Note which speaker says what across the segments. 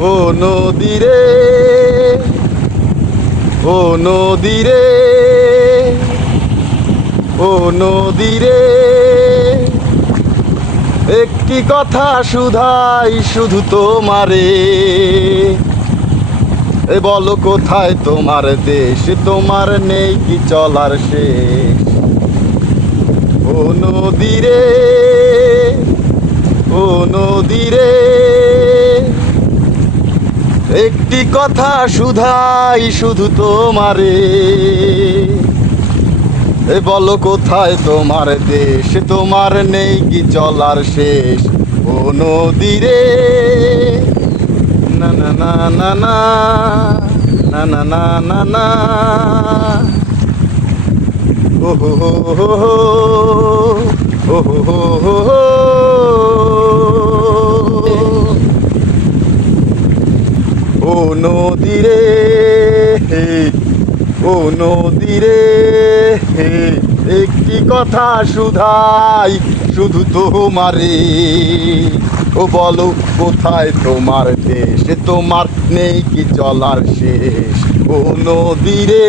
Speaker 1: ও নদী রে, ও নদী রে, ও নদী রে। একটি কথা শুধাই শুধু তোমারে, এ বলো কোথায় তোমার দেশ? তোমার নেই কি চলার শেষ? ও নদী রে, ও নদী রে। একটি কথা শুধাই শুধু তোমারে। এ বলো, কোথায় তোমার দেশ? তোমার নেই কি চলার শেষ? ও নদী রে না না না না না না না না না। না ও হো হো হো হো। হো হো হো ও নদী রে ও নদী রে একটি কথা শুধাই শুধু তোমারে। ও বলো, কোথায় তোমার দেশ? তোমার নেই কি চলার শেষ? ও নদী রে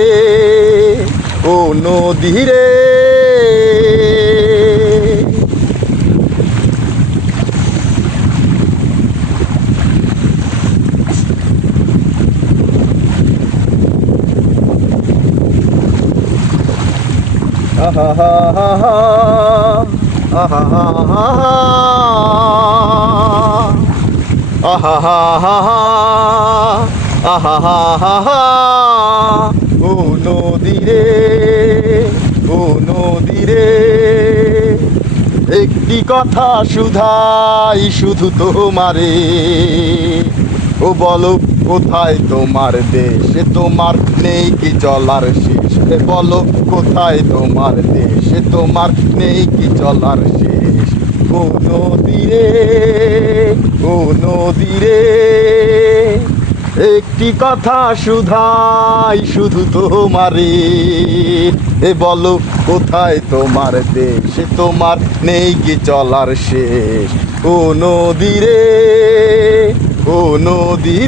Speaker 1: ও নদী রে আহা হা হা হা আহা হা হা হা আহা হা হা হা আহা হা হা হা ও নদী রে ও নদী রে একটি কথা শুধাই শুধু তোমারে। ও বলো, কোথায় তোমার দেশ? তোমার নেই কি চলার শেষ? এ বলো, কোথায় তোমার দেশ? তোমার নেই কি চলার শেষ? ও নদী রে ও নদী রে একটি কথা শুধাই শুধু তোমারে। এ বলো, কোথায় তোমার দেশ? তোমার নেই কি চলার শেষ? ও নদী রে ও নদী